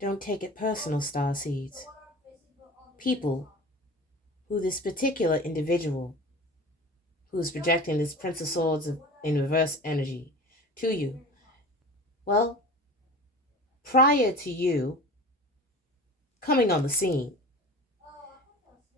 Don't take it personal, Starseeds. People who this particular individual who is projecting this Prince of Swords in reverse energy to you, well, prior to you coming on the scene,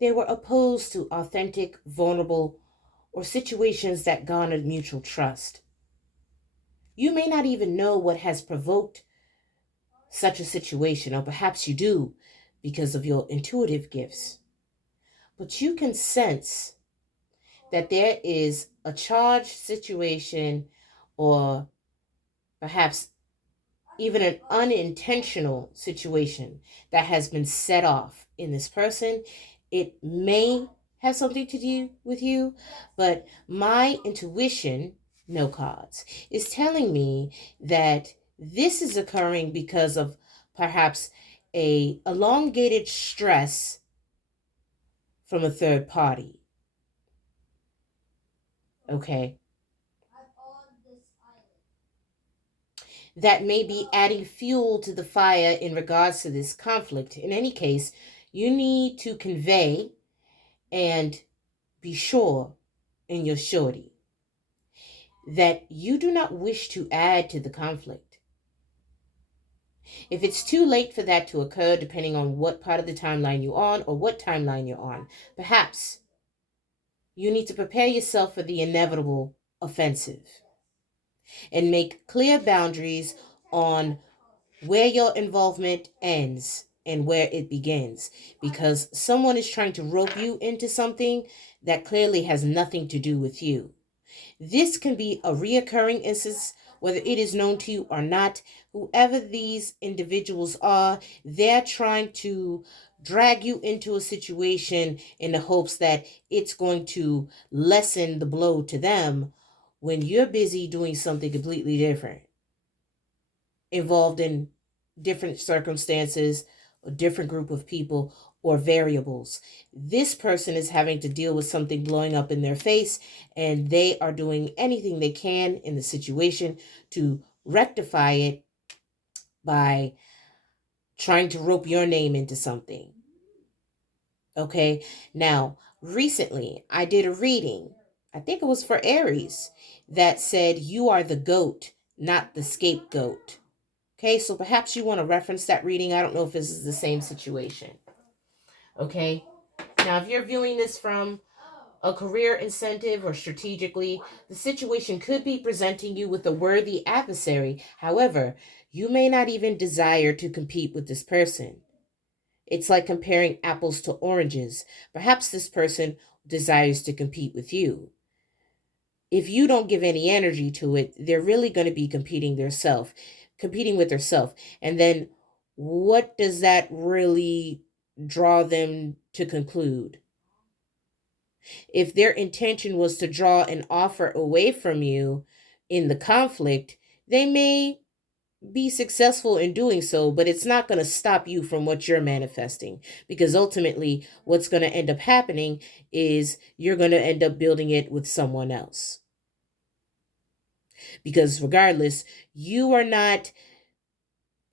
they were opposed to authentic, vulnerable, or situations that garnered mutual trust. You may not even know what has provoked such a situation, or perhaps you do because of your intuitive gifts. But you can sense that there is a charged situation, or perhaps even an unintentional situation that has been set off in this person. It may have something to do with you, but my intuition, no cards, is telling me that this is occurring because of perhaps a elongated stress from a third party. Okay. That may be adding fuel to the fire in regards to this conflict. In any case, you need to convey and be sure in your surety that you do not wish to add to the conflict. If it's too late for that to occur, depending on what part of the timeline you're on or what timeline you're on, perhaps you need to prepare yourself for the inevitable offensive and make clear boundaries on where your involvement ends and where it begins, because someone is trying to rope you into something that clearly has nothing to do with you. This can be a reoccurring instance, whether it is known to you or not. Whoever these individuals are, they're trying to drag you into a situation in the hopes that it's going to lessen the blow to them when you're busy doing something completely different, involved in different circumstances, a different group of people, or variables. This person is having to deal with something blowing up in their face, and they are doing anything they can in the situation to rectify it by trying to rope your name into something. Okay, now recently I did a reading, I think it was for Aries, that said you are the goat, not the scapegoat. Okay, so perhaps you want to reference that reading. I don't know if this is the same situation. Okay, now if you're viewing this from a career incentive or strategically, the situation could be presenting you with a worthy adversary. However, you may not even desire to compete with this person. It's like comparing apples to oranges. Perhaps this person desires to compete with you. If you don't give any energy to it, they're really going to be competing with themselves. And then what does that really draw them to conclude? If their intention was to draw an offer away from you in the conflict, they may be successful in doing so, but it's not going to stop you from what you're manifesting, because ultimately what's going to end up happening is you're going to end up building it with someone else. Because regardless, you are not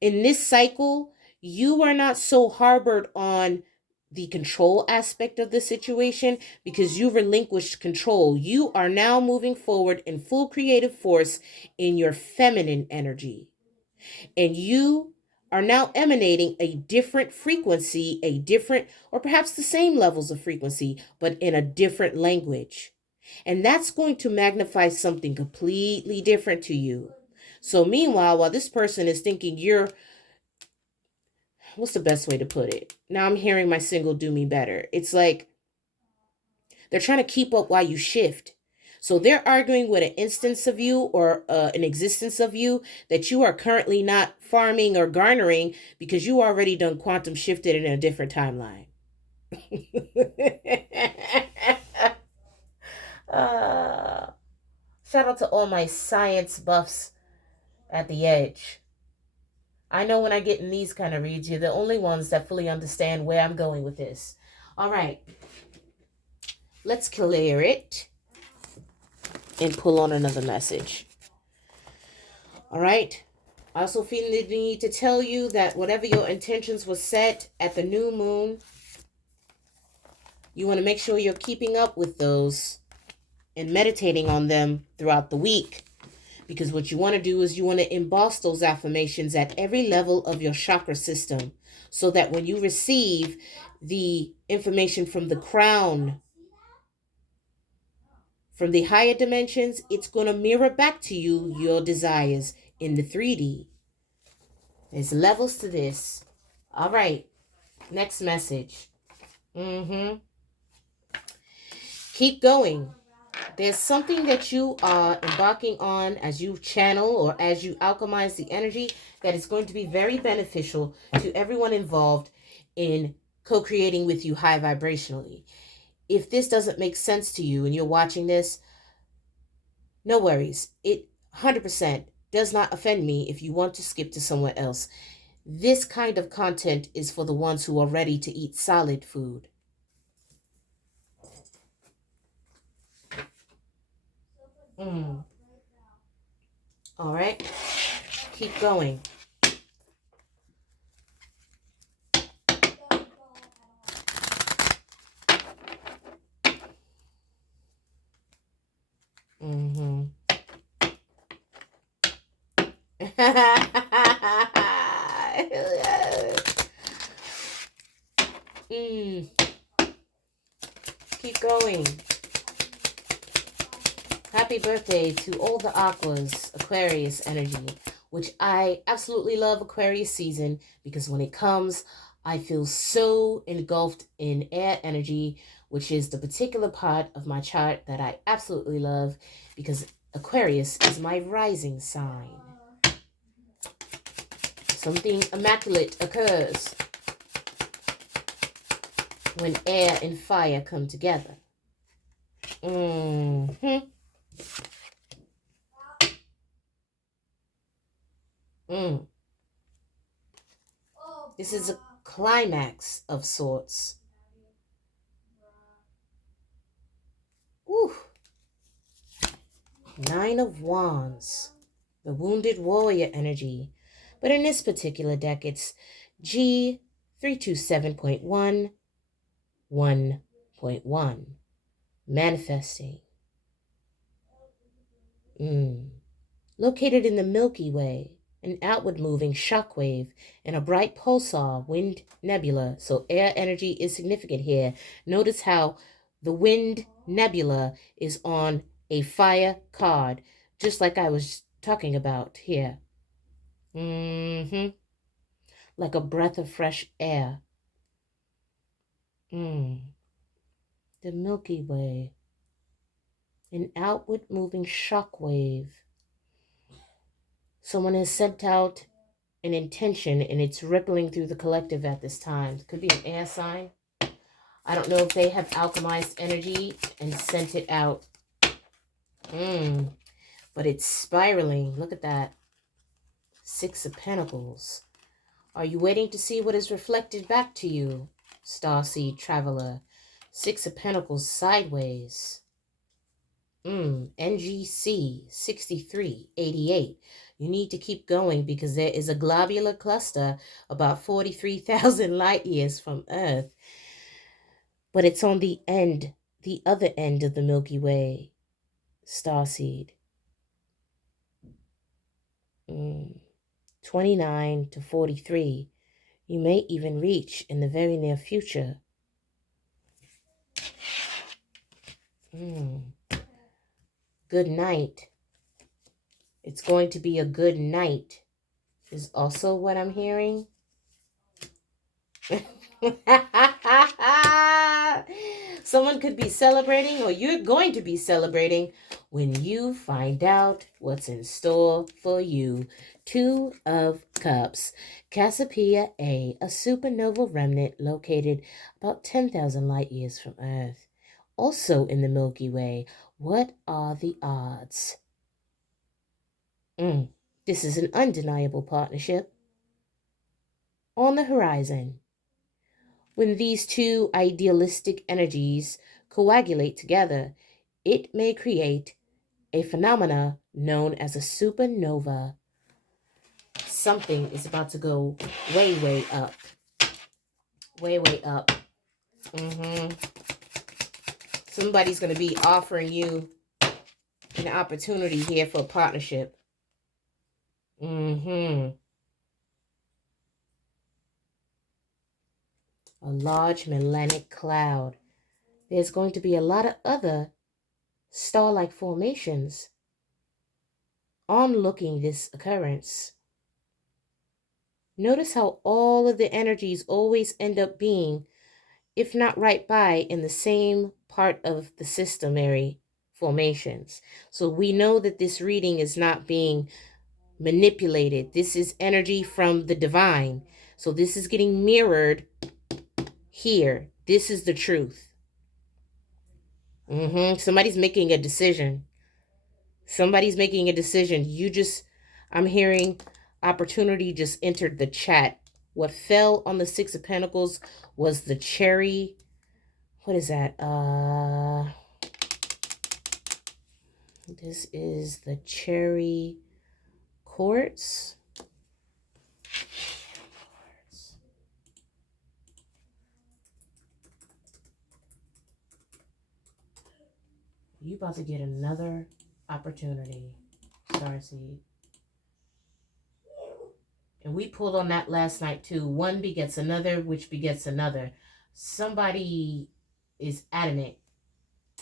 in this cycle, you are not so harbored on the control aspect of the situation because you relinquished control. You are now moving forward in full creative force in your feminine energy. And you are now emanating a different frequency, a different, or perhaps the same levels of frequency, but in a different language. And that's going to magnify something completely different to you. So meanwhile, while this person is thinking you're, what's the best way to put it? Now I'm hearing my single do me better. It's like they're trying to keep up while you shift. So they're arguing with an instance of you or an existence of you that you are currently not farming or garnering because you already done quantum shifted in a different timeline. uh, Shout out to all my science buffs at the edge. I know when I get in these kind of reads, you're the only ones that fully understand where I'm going with this. All right. Let's clear it and pull on another message. All right. I also feel the need to tell you that whatever your intentions were set at the new moon, you want to make sure you're keeping up with those and meditating on them throughout the week. Because what you want to do is you want to emboss those affirmations at every level of your chakra system, so that when you receive the information from the crown, from the higher dimensions, it's going to mirror back to you your desires in the 3D. There's levels to this. All right. Next message. Keep going. There's something that you are embarking on as you channel or as you alchemize the energy that is going to be very beneficial to everyone involved in co-creating with you high vibrationally. If this doesn't make sense to you and you're watching this, no worries. It 100% does not offend me if you want to skip to somewhere else. This kind of content is for the ones who are ready to eat solid food. All right. Keep going. Keep going. Happy birthday to all the Aquas, Aquarius energy, which I absolutely love Aquarius season, because when it comes, I feel so engulfed in air energy, which is the particular part of my chart that I absolutely love, because Aquarius is my rising sign. Something immaculate occurs when air and fire come together. This is a climax of sorts. Woo. 9 of Wands, the wounded warrior energy. But in this particular deck, it's G327.1, 1.1. Manifesting. Located in the Milky Way, an outward moving shockwave and a bright pulsar wind nebula. So air energy is significant here. Notice how the wind nebula is on a fire card, just like I was talking about here. Like a breath of fresh air. The Milky Way, an outward moving shockwave. Someone has sent out an intention and it's rippling through the collective at this time. It could be an air sign. I don't know if they have alchemized energy and sent it out. But it's spiraling. Look at that. 6 of Pentacles. Are you waiting to see what is reflected back to you, Starseed Traveler? 6 of Pentacles sideways. NGC 6388. You need to keep going because there is a globular cluster about 43,000 light years from Earth. But it's on the other end of the Milky Way, Starseed. 29 to 43. You may even reach in the very near future. Good night. It's going to be a good night, is also what I'm hearing. Someone could be celebrating, or you're going to be celebrating, when you find out what's in store for you. 2 of Cups. Cassiopeia A, a supernova remnant located about 10,000 light years from Earth. Also in the Milky Way. What are the odds? This is an undeniable partnership. On the horizon. When these two idealistic energies coagulate together, it may create a phenomena known as a supernova. something is about to go way, way up. Way, way up. Somebody's going to be offering you an opportunity here for a partnership. A large melanic cloud. There's going to be a lot of other star-like formations onlooking this occurrence. Notice how all of the energies always end up being, if not right by, in the same part of the systemary formations. So we know that this reading is not being manipulated. This is energy from the divine. So this is getting mirrored here. This is the truth. Somebody's making a decision. Somebody's making a decision. I'm hearing opportunity just entered the chat. What fell on the Six of Pentacles was the cherry. What is that? This is the cherry quartz. You about to get another opportunity, Starseed. And we pulled on that last night too. One begets another, which begets another. Somebody is adamant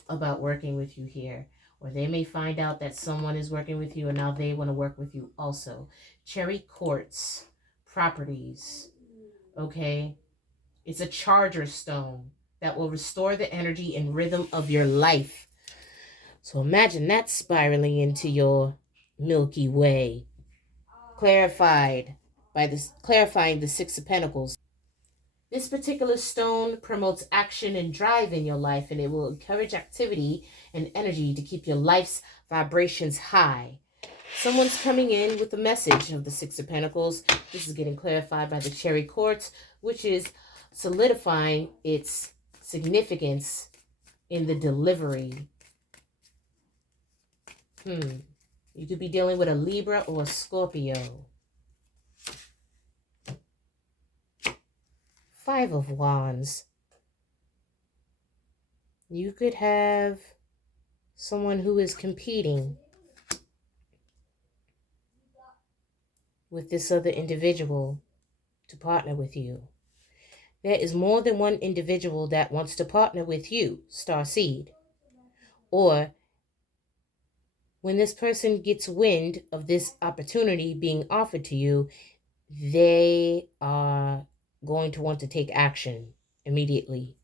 about working with you here. Or they may find out that someone is working with you and now they want to work with you also. Cherry quartz properties. Okay? It's a charger stone that will restore the energy and rhythm of your life. So imagine that spiraling into your Milky Way. Clarifying the Six of Pentacles. This particular stone promotes action and drive in your life, and it will encourage activity and energy to keep your life's vibrations high. Someone's coming in with a message of the Six of Pentacles. This is getting clarified by the cherry quartz, which is solidifying its significance in the delivery. You could be dealing with a Libra or a Scorpio. Five of Wands. You could have someone who is competing with this other individual to partner with you. There is more than one individual that wants to partner with you, Starseed. Or when this person gets wind of this opportunity being offered to you, they are going to want to take action immediately.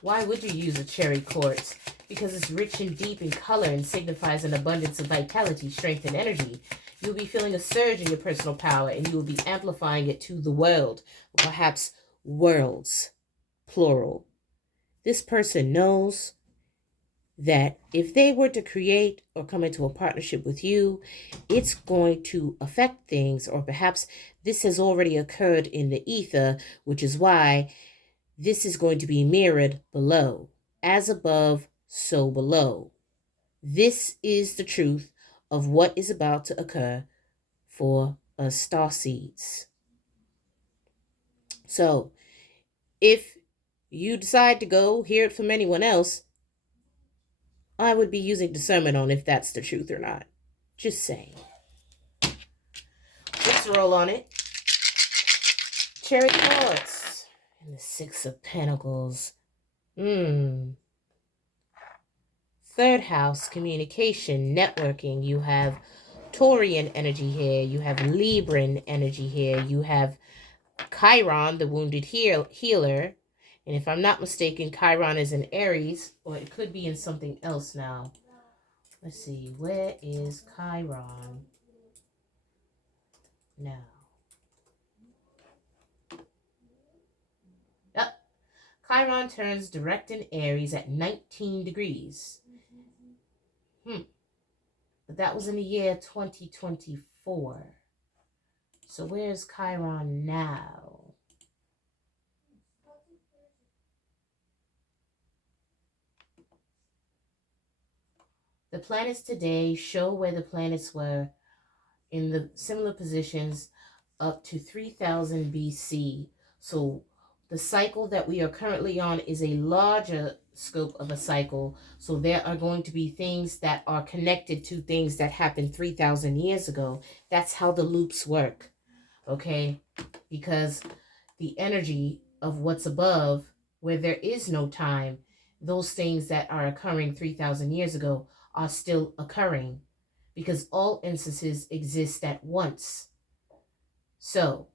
Why would you use a cherry quartz? Because it's rich and deep in color and signifies an abundance of vitality, strength, and energy. You'll be feeling a surge in your personal power, and you will be amplifying it to the world, or perhaps worlds, plural. This person knows that if they were to create or come into a partnership with you, it's going to affect things, or perhaps this has already occurred in the ether, which is why this is going to be mirrored below. As above, so below. This is the truth of what is about to occur for us starseeds. So, if you decide to go hear it from anyone else, I would be using discernment on if that's the truth or not. Just saying. Let's roll on it. Cherry quartz and the Six of Pentacles. Third house, communication, networking. You have Taurian energy here. You have Libran energy here. You have Chiron, the wounded healer. And if I'm not mistaken, Chiron is in Aries, or it could be in something else now. Let's see, where is Chiron now? Yep. Chiron turns direct in Aries at 19 degrees. But that was in the year 2024. So where's Chiron now? The planets today show where the planets were in the similar positions up to 3000 BC. So the cycle that we are currently on is a larger scope of a cycle. So there are going to be things that are connected to things that happened 3000 years ago. That's how the loops work. Okay? Because the energy of what's above, where there is no time, those things that are occurring 3000 years ago are still occurring because all instances exist at once. So,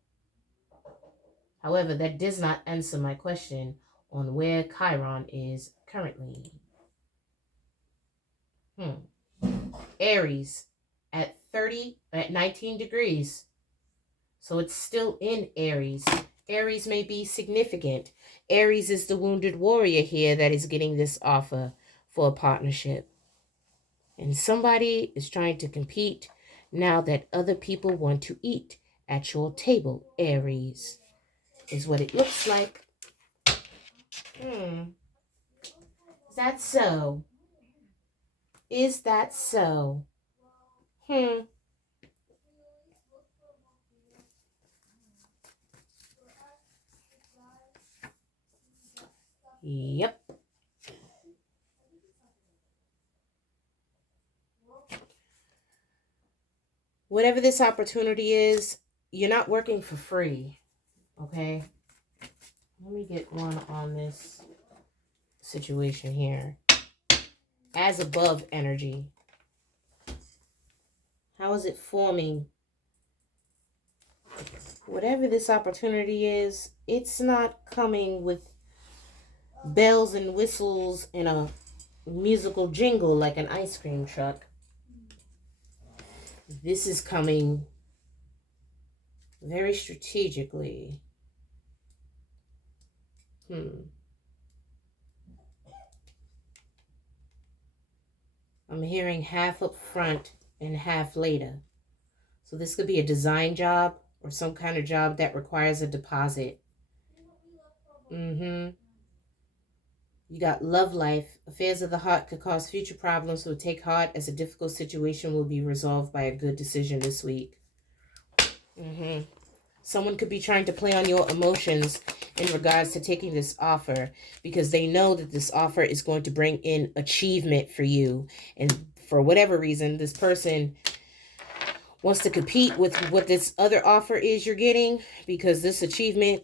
however, that does not answer my question on where Chiron is currently. Aries at 19 degrees. So it's still in Aries. Aries may be significant. Aries is the wounded warrior here that is getting this offer for a partnership. And somebody is trying to compete now that other people want to eat at your table. Aries is what it looks like. Is that so? Is that so? Yep. Whatever this opportunity is, you're not working for free. Okay? Let me get one on this situation here. As above energy. How is it forming? Whatever this opportunity is, it's not coming with bells and whistles and a musical jingle like an ice cream truck. This is coming very strategically. I'm hearing half up front and half later. So this could be a design job or some kind of job that requires a deposit. You got love life. Affairs of the heart could cause future problems, so take heart as a difficult situation will be resolved by a good decision this week. Someone could be trying to play on your emotions in regards to taking this offer because they know that this offer is going to bring in achievement for you. And for whatever reason, this person wants to compete with what this other offer is you're getting because this achievement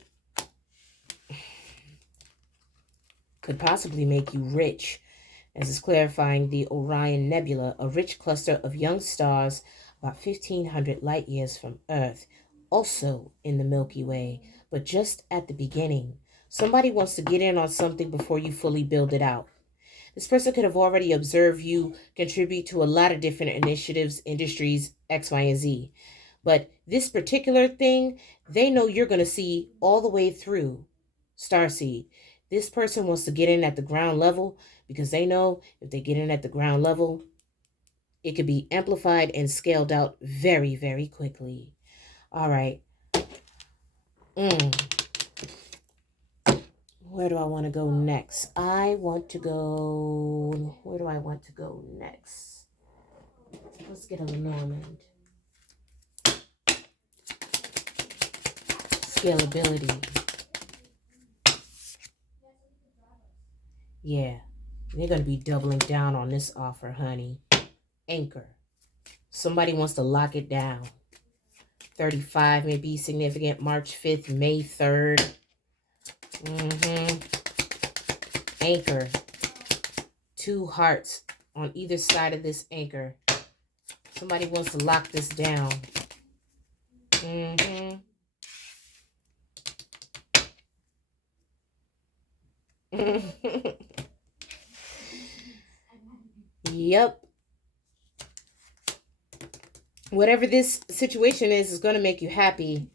could possibly make you rich, as is clarifying the Orion Nebula, a rich cluster of young stars about 1,500 light years from Earth, also in the Milky Way, but just at the beginning. Somebody wants to get in on something before you fully build it out. This person could have already observed you contribute to a lot of different initiatives, industries, X, Y, and Z. But this particular thing, they know you're going to see all the way through. Starseed. This person wants to get in at the ground level because they know if they get in at the ground level, it could be amplified and scaled out very, very quickly. All right. Where do I want to go next? Where do I want to go next? Let's get a Lenormand. Scalability. Yeah, they're going to be doubling down on this offer, honey. Anchor. Somebody wants to lock it down. 35 may be significant. March 5th, May 3rd. Anchor. 2 hearts on either side of this anchor. Somebody wants to lock this down. Yep. Whatever this situation is going to make you happy.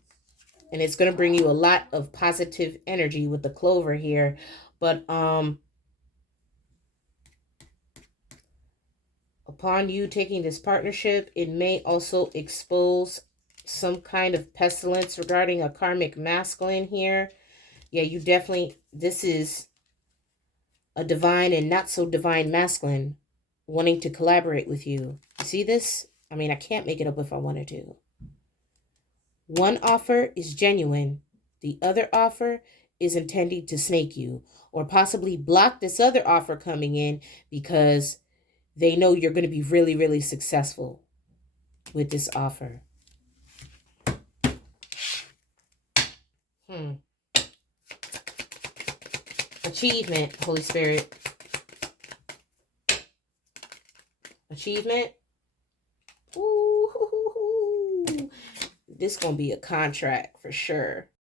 And it's going to bring you a lot of positive energy with the clover here. But upon you taking this partnership, it may also expose some kind of pestilence regarding a karmic masculine here. Yeah, you definitely, this is a divine and not so divine masculine. wanting to collaborate with you. See this? I mean, I can't make it up if I wanted to. One offer is genuine. The other offer is intending to snake you or possibly block this other offer coming in because they know you're going to be really, really successful with this offer. Achievement, Holy Spirit. Achievement. Ooh, this gonna be a contract for sure.